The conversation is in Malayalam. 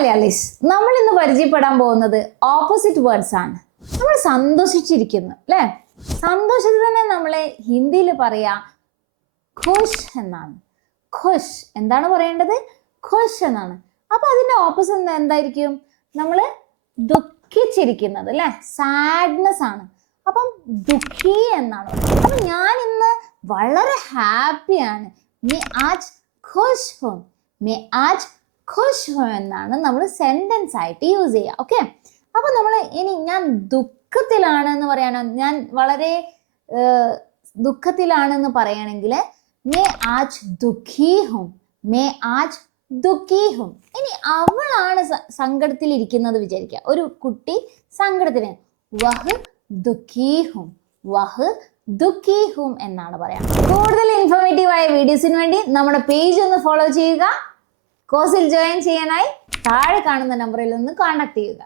മലയാളീസ്, നമ്മൾ ഇന്ന് പരിചയപ്പെടാൻ പോകുന്നത് ഓപ്പോസിറ്റ് വേർഡ്സ് ആണ്. നമ്മൾ സന്തോഷിച്ചിരിക്കുന്നു അല്ലെ? സന്തോഷത്തിൽ തന്നെ നമ്മളെ ഹിന്ദിയിൽ പറയാ ഖുഷ് എന്നാണ്. ഖുഷ് എന്താണ് പറയേണ്ടത്? ഖുഷ് എന്നാണ്. അപ്പൊ അതിന്റെ ഓപ്പോസിറ്റ് എന്തായിരിക്കും? നമ്മള് ദുഃഖിച്ചിരിക്കുന്നത് അല്ലെ? സാഡ്നെസ് ആണ്. അപ്പം ദുഃഖി എന്നാണ്. അപ്പൊ ഞാൻ ഇന്ന് വളരെ ഹാപ്പിയാണ്. മേ ആജ് ഖുഷ് ഹൂം. മേ ആജ് ഖുഷ് ഹൂം എന്നാണ് നമ്മൾ സെന്റൻസ് ആയിട്ട് യൂസ് ചെയ്യുക. ഓക്കെ, അപ്പൊ നമ്മൾ ഇനി ഞാൻ ദുഃഖത്തിലാണ് എന്ന് പറയാനോ, ഞാൻ വളരെ ദുഃഖത്തിലാണെന്ന് പറയണമെങ്കിൽ മേ ആജ് ദുഃഖി ഹൂം. മേ ആജ് ദുഃഖി ഹൂം. ഇനി അവളാണ് സങ്കടത്തിൽ ഇരിക്കുന്നത് വിചാരിക്കുക. ഒരു കുട്ടി സങ്കടത്തിന് വഹ് ദുഃഖി ഹൂം. വഹ് ദുഃഖി ഹൂം എന്നാണ് പറയാം. കൂടുതൽ ഇൻഫോർമേറ്റീവ് ആയ വീഡിയോസിന് വേണ്ടി നമ്മുടെ പേജ് ഒന്ന് ഫോളോ ചെയ്യുക. കോഴ്സിൽ ജോയിൻ ചെയ്യാനായി താഴെ കാണുന്ന നമ്പറിൽ ഒന്ന് കോൺടാക്ട് ചെയ്യുക.